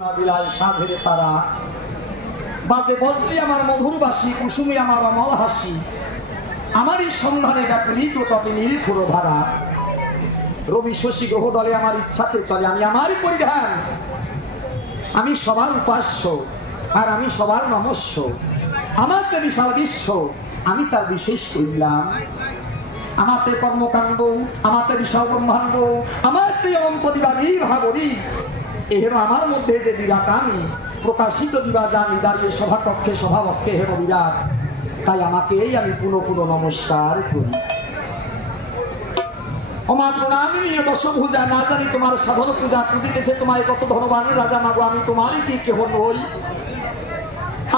আমার ইচ্ছাতে চলে, আমি পরিধান। আমি সবার উপাস্য, আর আমি সবার নমস্য। আমার তো বিশাল বিশ্ব, আমি তার বিশেষ করিলাম আমাতে কর্মকাণ্ড আমাতে বিশাল ব্রহ্মাণ্ড, আমার তে অন্ত দিবা ভাবরি। এহেন আমার মধ্যে যে বিরাট আমি, প্রকাশিত দিবা জানি দাঁড়িয়ে সভাকক্ষে, সভাবক্ষে হেন বিরাট তাই আমাকে এই আমি পুনঃ পুনঃ নমস্কার করি। অমা প্রণামী নিয়ে দশভূজা, না জানি তোমার সাধন পূজা পুজিতেছে তোমায় কত ধনবান রাজা মাগো, আমি তোমারই কি কেহ নই?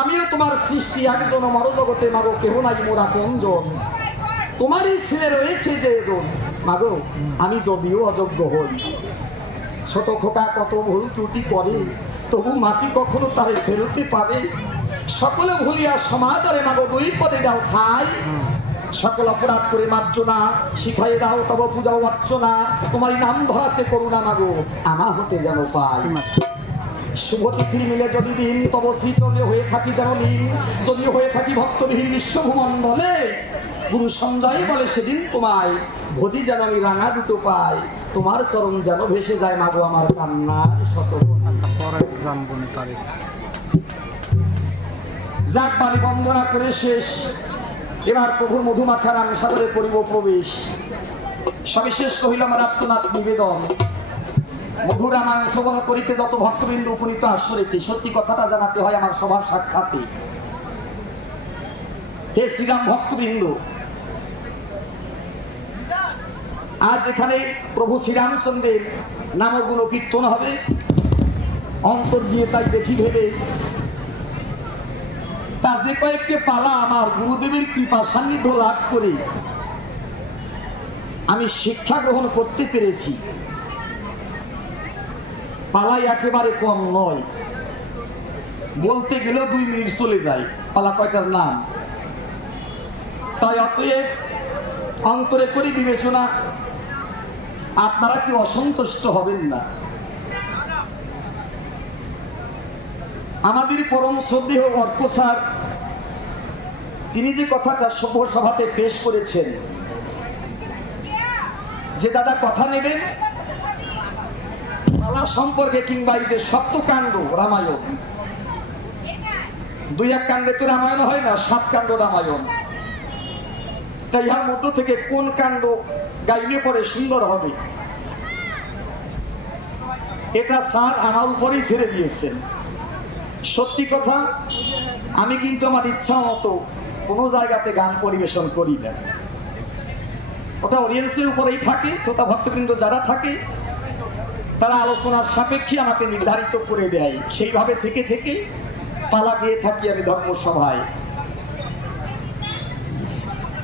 আমিও তোমার সৃষ্টি, একজন মরজগতে মাগো, কেহ নাই মোরা কোনজন তোমারই ছেলে রয়েছে যে মাগো, আমি যদিও অযোগ্য হই। ছোট খোকা কত ভুল ত্রুটি করে, তবু মাটি কখনো তারে ফেরতে পারে সকলে ভুলিয়া সমাদরে মাগো দুই পদে দাও ঠাই। সকল অপরাধ করে মার্জনা শিখাই দাও তব পূজা অর্চনা তোমার নাম ধরাতে করুণা মাগো, আমা হতে যেন পাই। শুভ তিথির মিলে যদি দিন, তব শ্রীচরণে হয়ে থাকি যেন লীন যদি হয়ে থাকি ভক্তবিহীন বিশ্বভূমণ্ডলে গুরু সঞ্জয় বলে সেদিন তোমায়, ভোজি যেন আমি রাঙা দুটো পাই তোমার চরণ যেন ভেসে যায় মাগো আমার কান্নার শত যাক বাণী বন্দনা করে শেষ। এবার প্রভুর মধুমাখার আমি সাদরে করিব প্রবেশ। সবিশেষ কহিল আমার আত্মনাথ নিবেদন। মধুর আমার শ্রবণ করিতে যত ভক্তবৃন্দ উপনীত আশ্বরিতে সত্যি কথাটা জানাতে হয় আমার সভা সাক্ষাতে। হে শ্রীরাম ভক্তবৃন্দ আজ এখানে প্রভু শ্রীরামচন্দ্রের নামগুলো কীর্তন হবে। অন্তর দিয়ে তাই দেখি ভেবে। তা যে কয়েকটি পালা আমার গুরুদেবের কৃপা সান্নিধ্য লাভ করে আমি শিক্ষা গ্রহণ করতে পেরেছি। পালাই একেবারে কম নয়। বলতে গেলেও দুই মিনিট চলে যায়। পালা কয়টার নাম? তাই অতএব অন্তরে করি বিবেচনা আপনারা কি অসন্তুষ্ট হবেন না? আমাদের পরম শ্রদ্ধেয় অর্ক স্যার, তিনি যে কথাটা সভাতে পেশ করেছেন, যে দাদা কথা নেবেন পালা সম্পর্কে কিংবা এই যে সপ্তকাণ্ড রামায়ণ, দুই এক কাণ্ডে তো রামায়ণ হয় না, সাত কাণ্ড রামায়ণ। তাই ইহার মধ্য থেকে কোন কাণ্ড গাইলে পরে সুন্দর হবে? এটা স্যার আমার উপরেই ছেড়ে দিয়েছেন। সত্যি কথা, আমি কিন্তু আমার ইচ্ছা মতো কোনো জায়গাতে গান পরিবেশন করি না। ওটা অডিয়েন্সের উপরেই থাকে, শ্রোতা ভক্তবৃন্দ যারা থাকে, তারা আলোচনার সাপেক্ষে আমাকে নির্ধারিত করে দেয়। সেইভাবে থেকে থেকে পালা দিয়ে থাকি আমি ধর্মসভায়।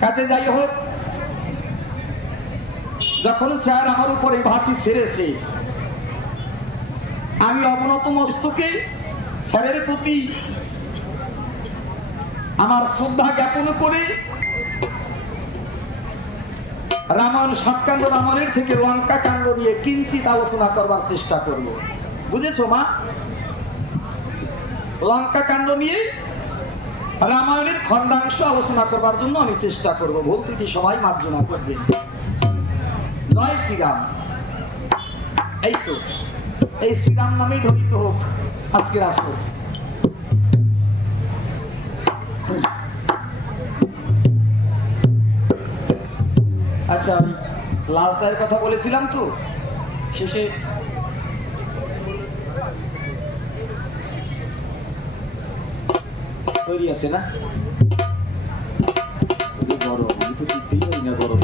কাজে যাই হোক, যখন স্যার আমার উপরে ভাতি ছেড়েছে, আমি অবনত মস্তকে স্যারের প্রতি আমার শ্রদ্ধা জ্ঞাপন করে রামায়ণ সাতকাণ্ড রামায়ণের থেকে লঙ্কা কাণ্ড নিয়ে কিঞ্চিত আলোচনা করবার চেষ্টা করব। বুঝেছ মা? লঙ্কা কাণ্ড নিয়ে রামায়ণের খণ্ডাংশ আলোচনা করবার জন্য আমি চেষ্টা করব। ভুল ত্রুটি সবাই মার্জনা করবেন। জয় শ্রীরাম। এই তো, এই শ্রীরাম নামেই ধরিত হোক আজকের আসর। আচ্ছা আমি লাল চায়ের কথা বলেছিলাম তো, শেষে তৈরি আছে না গরম, আমি তো দিতেই পারি না গরম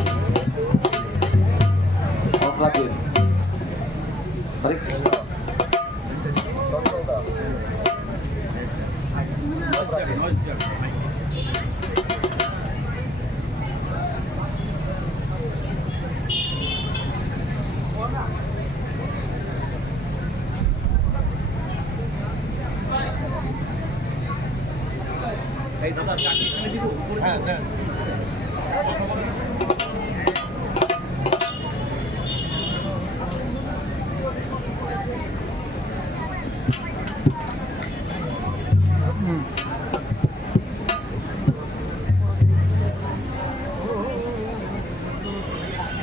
অফ রাখেন আরে Thank you. হ্যাঁ হ্যাঁ।